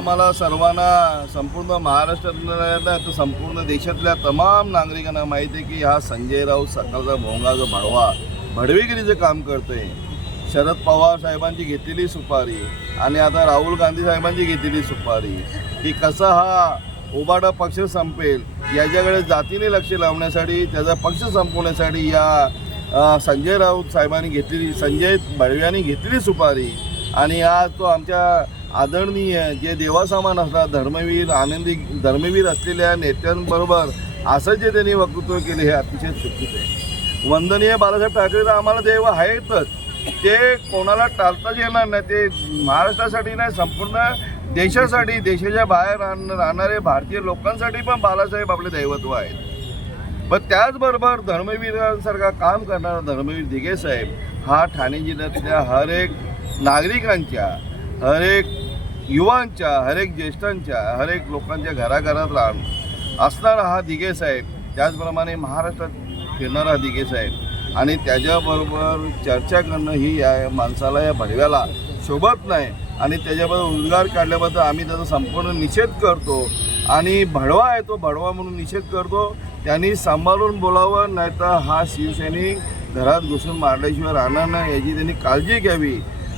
आम्हाला सर्वांना संपूर्ण महाराष्ट्रातल्या तर संपूर्ण देशातल्या तमाम नागरिकांना माहिती आहे की हा संजय राऊत सकाळचा भोंगा जो भडवेगिरीचं काम करतोय. शरद पवार साहेबांची घेतलेली सुपारी आणि आता राहुल गांधी साहेबांची घेतलेली सुपारी की कसा हा उबाडा पक्ष संपेल याच्याकडे जातीने लक्ष लावण्यासाठी त्याचा पक्ष संपवण्यासाठी या संजय राऊत साहेबांनी संजय भडव्यांनी घेतलेली सुपारी आणि आज तो आमच्या आदरणीय जे देवासमान असतात धर्मवीर असलेल्या नेत्यांबरोबर असं जे त्यांनी वक्तव्य केले हे अतिशय चुकीचं आहे. वंदनीय बाळासाहेब ठाकरे तर आम्हाला देव आहेतच, ते कोणाला टाळताच येणार नाही. ते महाराष्ट्रासाठी नाही संपूर्ण देशासाठी देशाच्या बाहेर राहणारे भारतीय लोकांसाठी पण बाळासाहेब आपले दैवत्व आहेत. पण त्याचबरोबर धर्मवीरांसारखा काम करणारा धर्मवीर दिघे साहेब हा ठाणे जिल्ह्यातल्या हर एक नागरिकांच्या, हर एक युवांच्या, हर एक ज्येष्ठांच्या, हर एक लोकांच्या घराघरात असणारा हा दिघे साहेब, त्याचप्रमाणे महाराष्ट्रात फिरणारा दिघे साहेब आणि त्याच्याबरोबर चर्चा करणं ही या माणसाला, या भडव्याला शोभत नाही आणि त्याच्याबद्दल उद्गार काढल्याबद्दल आम्ही त्याचा संपूर्ण निषेध करतो. आणि भडवा आहे तो भडवा म्हणून निषेध करतो. त्यांनी सांभाळून बोलावं, नाही तर हा शिवसैनिक घरात घुसून मारल्याशिवाय राहणार नाही याची त्यांनी काळजी घ्यावी.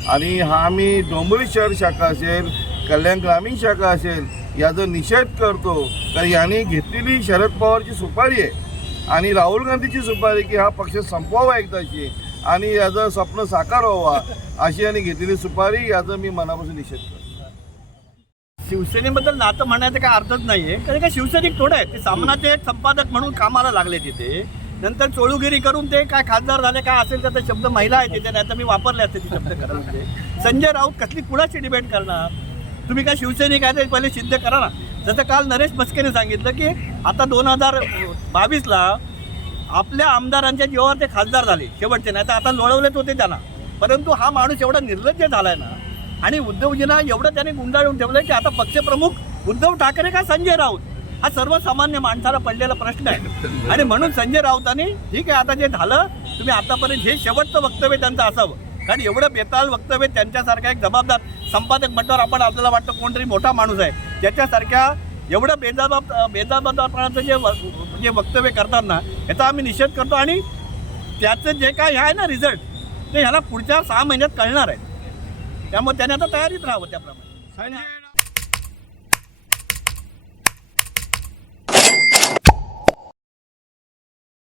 आणि हा आम्ही डोंबिवली शहर शाखा असेल, कल्याण ग्रामीण शाखा असेल याचा निषेध करतो. तर यांनी घेतलेली शरद पवारची सुपारी आहे आणि राहुल गांधीची सुपारी की हा पक्ष संपवावा एकदाची आणि याचं स्वप्न साकार व्हावा अशी यांनी घेतलेली सुपारी, याचा मी मनापासून निषेध करतो. शिवसेनेबद्दल नातं म्हणायचं काय अर्थच नाही आहे, कारण का शिवसैनिक थोडं आहे. ते सामनाचे एक संपादक म्हणून कामाला लागले तिथे, नंतर चोळूगिरी करून ते काय खासदार झाले काय असेल त्याचा शब्द महिला आहे तिथे, नाही तर मी वापरले असते ते शब्द करायचे. संजय राऊत कसली कुणाची डिबेट करणार? तुम्ही काय शिवसैनिक आहे ते पहिले सिद्ध करा ना. जसं काल नरेश मस्केने सांगितलं की आता 2022ला आपल्या आमदारांच्या जीवावर ते खासदार झाले शेवटचे, नाही तर आता लोळवलेच होते त्यांना. परंतु हा माणूस एवढा निर्लज्ज झाला आहे ना आणि उद्धवजींना एवढं त्याने गुंडाळून ठेवलं की आता पक्षप्रमुख उद्धव ठाकरे का संजय राऊत हा सर्वसामान्य माणसाला पडलेला प्रश्न आहे. आणि म्हणून संजय राऊतांनी ठीक आहे आता जे झालं तुम्ही आतापर्यंत हे शेवटचं वक्तव्य त्यांचं असावं, कारण एवढं बेताल वक्तव्य त्यांच्यासारखा एक जबाबदार संपादक म्हटल्यावर आपण आपल्याला वाटतं कोणतरी मोठा माणूस आहे त्याच्यासारख्या एवढं बेजबाबदारपणाचं जे वक्तव्य करतात ना याचा आम्ही निषेध करतो. आणि त्याचं जे काय आहे ना रिझल्ट ते ह्याला पुढच्या 6 महिन्यात कळणार आहे. त्यामुळे त्याने आता तयारीत राहावं त्याप्रमाणे.